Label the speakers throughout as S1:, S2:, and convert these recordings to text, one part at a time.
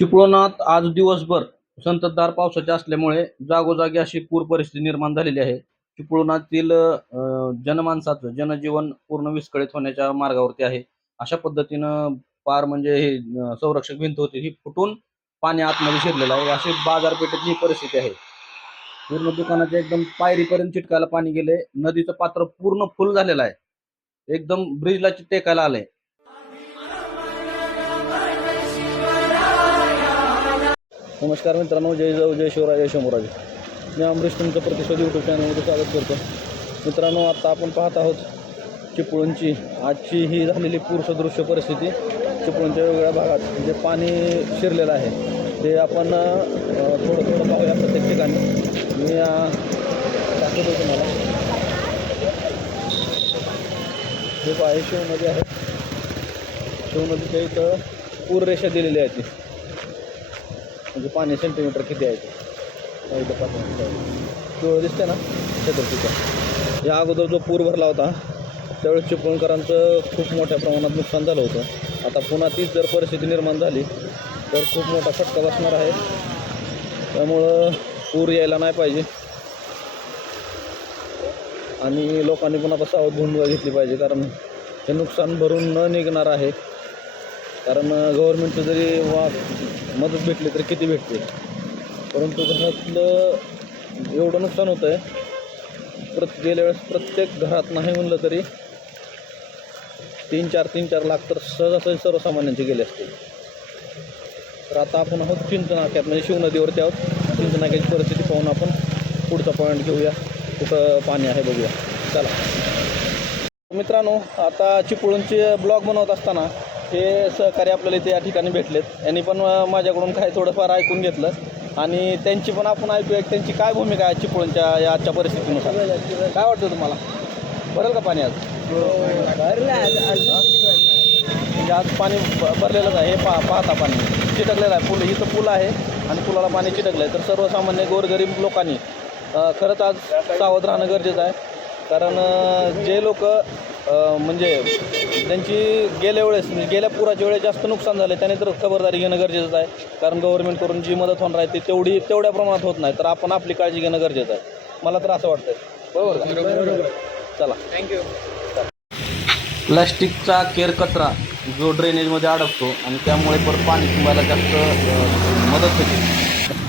S1: चिपळूणात आज दिवसभर संततधार पावसाचे असल्यामुळे जागोजागी अशी पूर परिस्थिती निर्माण झालेली आहे. चिपळूणातील जनमानसाचं जनजीवन पूर्ण विस्कळीत होण्याच्या मार्गावरती आहे. अशा पद्धतीनं पार म्हणजे हे संरक्षक भिंत होती ही फुटून पाणी आतमध्ये शिरलेलं आहे. अशी बाजारपेठेतली ही परिस्थिती आहे. पूर्ण दुकानाच्या एकदम पायरीपर्यंत चिटकायला पाणी गेले नदीचं पात्र पूर्ण फुल झालेलं आहे. एकदम ब्रिजला टेकायला आलंय. नमस्कार मित्रांनो जय जाऊ जय शिवराय जय शंभूराजे. मी अमरीश तुमचं प्रतिशोध यूट्यूब चॅनलमध्ये स्वागत करतो. मित्रांनो आता आपण पाहत आहोत चिपळूणची. आजची ही झालेली पूरसदृश्य परिस्थिती चिपळूणच्या वेगवेगळ्या भागात जे पाणी शिरलेलं आहे ते आपण थोडं थोडं पाहूया प्रत्येक ठिकाणी. मी दाखवतो तुम्हाला. हे आहे शिवनदी आहे. शिवनदीच्या इथं पूररेषा दिलेली आहे ती. म्हणजे पाणी सेंटीमीटर किती आहे ते? दिसते ना? चतुर्थीचा या अगोदर जो पूर भरला होता त्यावेळेस चिपळूणकरांचं खूप मोठ्या प्रमाणात नुकसान झालं होतं. आता पुन्हा तीच जर परिस्थिती निर्माण झाली तर खूप मोठा फटका बसणार आहे. त्यामुळं पूर यायला नाही पाहिजे. आणि लोकांनी पण आता सावध भूमिका घेतली पाहिजे कारण हे नुकसान भरून न निघणार आहे. कारण गव्हर्नमेंटचं जरी वा मदत भेटली तर किती भेटते परंतु घरातलं एवढं नुकसान होतं आहे प्रत गेल्या वेळेस प्रत्येक घरात नाही म्हणलं तरी तीन चार तीन चार लाख तर सहजासहजी सर्वसामान्यांचे गेले असतील. तर आता आपण आहोत चिंचनाक्यात म्हणजे शिवनदीवरती आहोत. चिंचनाक्याची परिस्थिती पाहून आपण पुढचा पॉईंट घेऊया. कुठं पाणी आहे बघूया. चला. मित्रांनो आता चिपळूणचे ब्लॉग बनवत असताना हे सहकारी आपल्याला इथे या ठिकाणी भेटलेत. यांनी पण माझ्याकडून काय थोडंफार ऐकून घेतलं. आणि त्यांची पण आपण ऐकूया त्यांची काय भूमिका आहे चिपळूणच्या या आजच्या परिस्थितीनुसार. काय वाटतं तुम्हाला? भरेल का पाणी आज? म्हणजे आज पाणी भरलेलंच आहे. हे पा पाहता पाणी. चिटकलेलं आहे. पूल इथं पूल आहे आणि पुलाला पाणी चिटकलं आहे तर सर्वसामान्य गोरगरीब लोकांनी खरंच आज सावध राहणं गरजेचं आहे. कारण जे लोक म्हणजे त्यांची गेल्या वेळेस म्हणजे गेल्या पुराच्या वेळेस जास्त नुकसान झाले त्याने तर खबरदारी घेणं गरजेचंच आहे. कारण गव्हर्नमेंटकडून जी मदत होणार आहे ती तेवढी तेवढ्या प्रमाणात होत नाही. तर आपण आपली काळजी घेणं गरजेचं आहे. मला तर असं वाटतंय. बरोबर चला. थँक्यू प्लॅस्टिकचा केर कचरा जो ड्रेनेजमध्ये अडकतो आणि त्यामुळे परत पाणी तुंबायला जास्त मदत होते.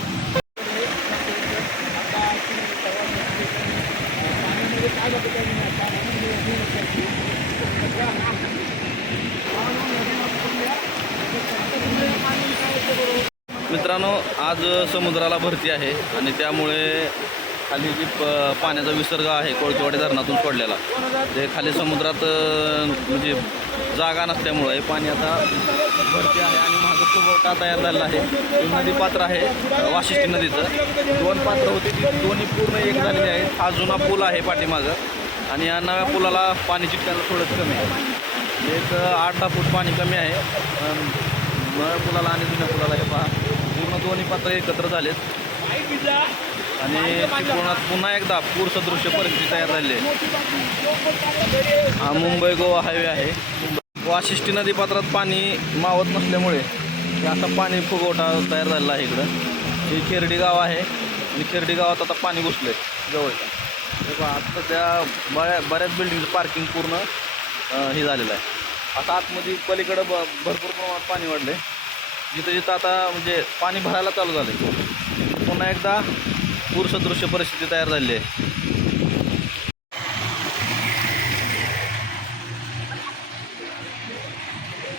S1: मित्रांनो आज समुद्राला भरती आहे आणि त्यामुळे खाली जी प पाण्याचा विसर्ग आहे कोळकेवाडी धरणातून सोडलेला ते खाली समुद्रात म्हणजे जागा नसल्यामुळे हे पाणी आता भरती आहे आणि माझं फुगवटा तयार झालेला आहे. नदी पात्र आहे वाशिष्ठी नदीचं. दोन पात्र होते ती दोन्ही पूर्ण एक झालेली आहेत. हा जुना पूल आहे पाठीमागं आणि या नव्या पुलाला पाणी चिटकायला थोडंच कमी आहे. एक आठ दहा फूट पाणी कमी आहे. अम, नव्या पुलाला आणि जुन्या पुलाला हे पहा. पूर्ण दोन्ही पात्र एकत्र झालेत. आणि चिपळुणात पुन्हा एकदा पूर सदृश्य परिस्थिती तयार झाली आहे. हा मुंबई गोवा हायवे आहे. वाशिष्ठी नदी पात्रात पाणी मावत नसल्यामुळे आता पाणी फुगवटा तयार झालेला आहे इकडं. हे खेरडी गाव आहे आणि खेरडी गावात आता पाणी घुसलं आहे जवळच्या आता त्या बऱ्या बऱ्याच बिल्डिंगचं पार्किंग पूर्ण हे झालेलं आहे. आता आतमध्ये पलीकडं ब भरपूर प्रमाणात पाणी वाढलं आहे जिथं जिथं आता म्हणजे पाणी भरायला चालू झालं आहे पुन्हा एकदा पूरसदृश्य परिस्थिती तयार झाली आहे.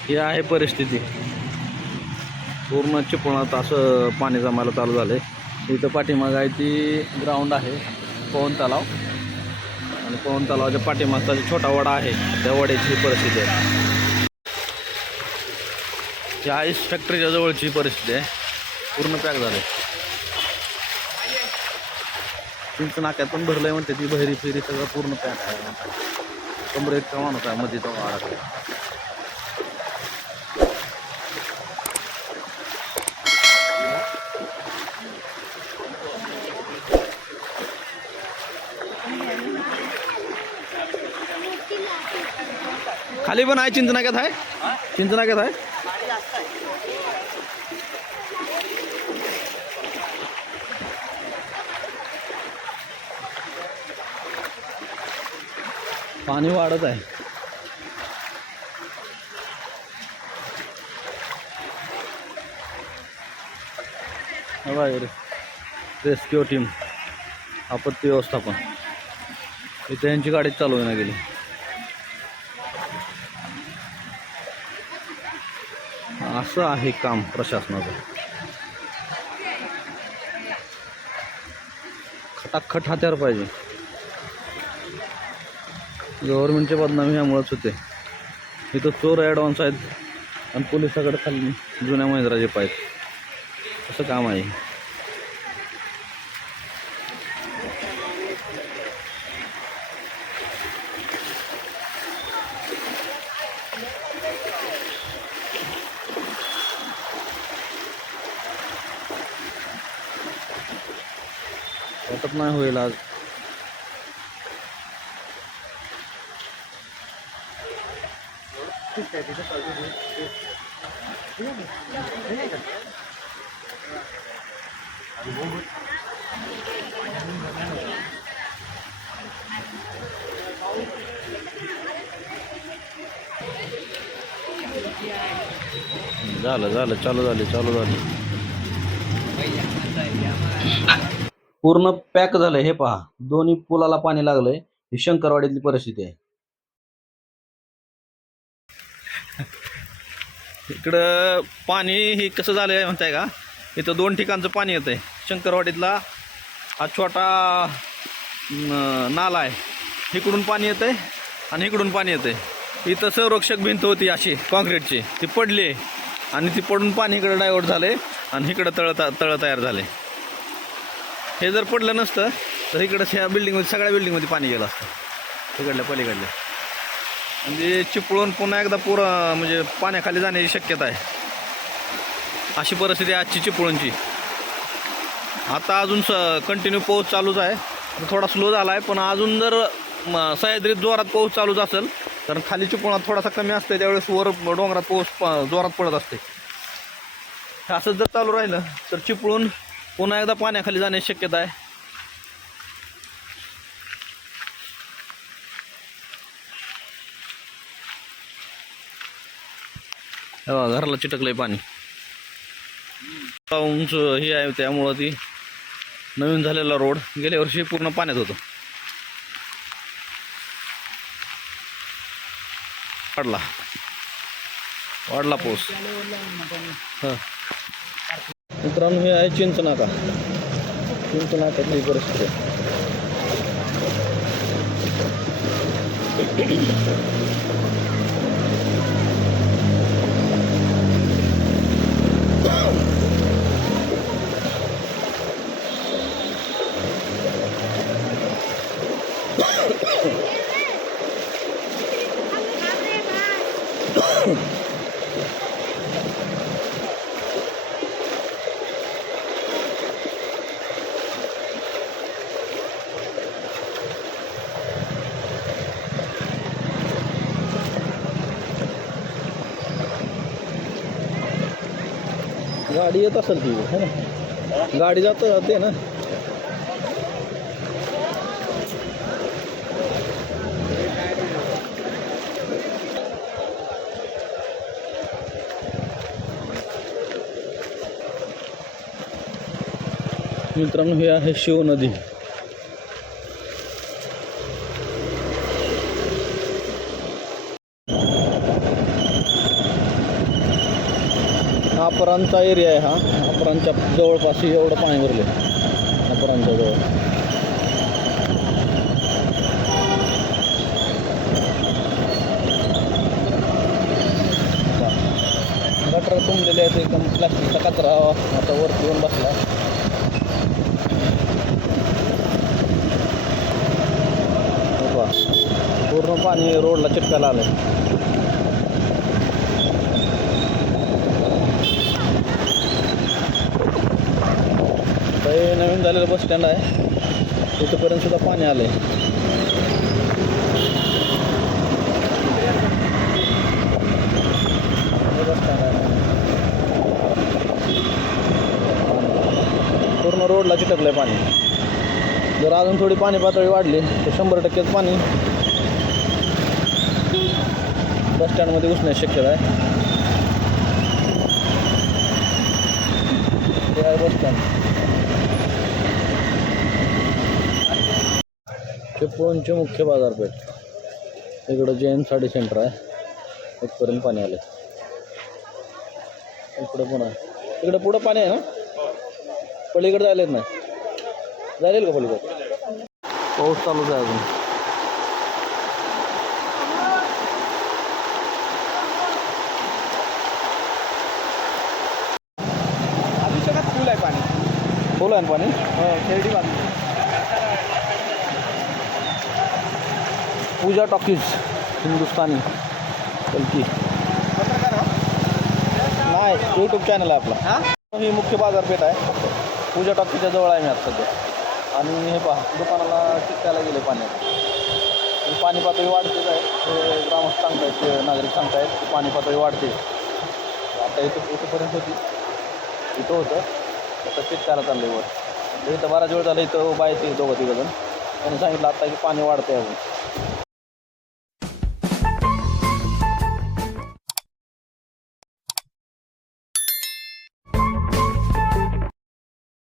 S1: ही आहे परिस्थिती. पूर्ण चिपळणात असं पाणी जमायला चालू झालं आहे इथं पाठीमागं आहे ती ग्राउंड आहे पवन तलाव. आणि पवन तलावाच्या पाठीमागचा जो छोटा वडा आहे त्या वड्याची ही परिस्थिती आहे. ही आईस फॅक्टरीच्या जवळची परिस्थिती आहे. पूर्ण पॅक झाले चिंच नाक्यात पण भरलंय म्हणते ती बहिरी फिरी सगळं पूर्ण पॅक आहे कमरे इतका माणूस आहे मध्ये तो अडकला खाली पण आहे चिंचनाक्यात आहे? चिंचनाक्यात आहे? पाणी वाढत आहे. रेस्क्यू टीम आपत्ती व्यवस्थापन. इथे यांची गाडी चालू ना गेली. असं आहे काम प्रशासनाचं. खटाखट हात्यार पाहिजे. गव्हर्नमेंटची बदनामी ह्यामुळेच होते. इथं चोर ॲडव्हान्स आहेत आणि पोलिसाकडे खाली जुन्या महिंद्राचे पाहिजे असं काम आहे. वाटत नाही होईल आज. झालं झालं चालू झाले चालू झाले. पूर्ण पॅक झालं हे पहा. दोन्ही पुलाला पाणी लागलंय. ही शंकरवाडीतली परिस्थिती आहे. इकडं पाणी हे कसं झालं आहे म्हणताय का? इथं दोन ठिकाणचं पाणी येतंय. शंकरवाडीतला हा छोटा नाला आहे. इकडून पाणी येतंय आणि इकडून पाणी येतंय. इथं संरक्षक भिंत होती अशी कॉन्क्रीटची. ती पडली आणि ती पडून पाणी इकडं डायव्हर्ट झाले आणि इकडं तळ तळ तयार झाले हे जर पडलं नसतं तर इकडं ह्या बिल्डिंगमध्ये सगळ्या बिल्डिंगमध्ये पाणी गेलं असतं. इकडल्या पलीकडल्या म्हणजे चिपळून पुन्हा एकदा पूर म्हणजे पाण्याखाली जाण्याची शक्यता आहे. अशी परिस्थिती आहे आजची चिपळूणची. आता अजून स कंटिन्यू पाऊस चालूच आहे. थोडा स्लो झाला आहे पण अजून जर सह्याद्रीत जोरात पाऊस चालूच असेल कारण खाली चिपळणात थोडासा कमी असते त्यावेळेस वर डोंगरात पाऊस प- जोरात पडत असते. असंच जर चालू राहिलं तर चिपळूण पुन्हा एकदा पाण्याखाली जाण्याची शक्यता आहे. घराला चिटकलंय पाणी. उंच हे आहे त्यामुळं ती नवीन झालेला रोड गेल्या वर्षी पूर्ण पाण्यात होतं. वाढला. वाढला पाऊस. हां. मित्रांनो हे आहे चिंचनाका. चिंचनाकातली परिस्थिती आहे. गाडी येत असेल ती है ना? गाडी जात जाते है ना? मित्रांनो हे आहे शिव नदी. अपरांचा एरिया आहे हा. अपरांच्या जवळपास एवढं पाणी भरले अपरांच्या जवळ. गटर तुंबलेले आहेत एकदम प्लास्टिकचा कचरा आता वरती येऊन बसला हे पहा. पूर्ण पाणी रोडला चिटकायला आलं आहे हे नवीन झालेलं बस स्टँड आहे. तिथपर्यंत सुद्धा पाणी आलंय. आहे. पूर्ण रोडला चिटकलंय पाणी. जर अजून थोडी पाणी पातळी वाढली तर शंभर टक्केच पाणी बस स्टँडमध्ये घुसण्याची शक्यता आहे. आहे बस स्टँड चिपळूणचे मुख्य बाजारपेठ. इकडं जैन साडी सेंटर आहे. इथपर्यंत पाणी आले इकडं पण आहे इकडं पुढं पाणी आहे ना? पलीकडे जायला येत नाही. जायला येईल का पलीकडे? पाऊस चालूच आहे अजून
S2: अभिषेकात फुल आहे पाणी
S1: फुल आहे ना पाणी
S2: हो खेळडी
S1: पूजा टॉकीज हिंदुस्तानी कलकी नाही यूट्यूब चॅनल आहे आपला.
S2: हां?
S1: मुख्य बाजारपेठ आहे. पूजा टॉकीच्या जवळ आहे मी आता सध्या. आणि हे पहा दुकानाला चिक्कायला गेले पाण्यात पाणी पातळी वाढतेच आहे. हे ग्रामस्थ सांगतायत ते नागरिक सांगतायत की पाणी पातळी वाढते. आता इथं इथंपर्यंत होती. इथं होतं. आता चिक्कायला चाललं वर. तर इथं बराच वेळ झाला इथं बाय आहे ते दोघं तिघं जण. त्यांनी सांगितलं आत्ता की पाणी वाढतं आहे अजून.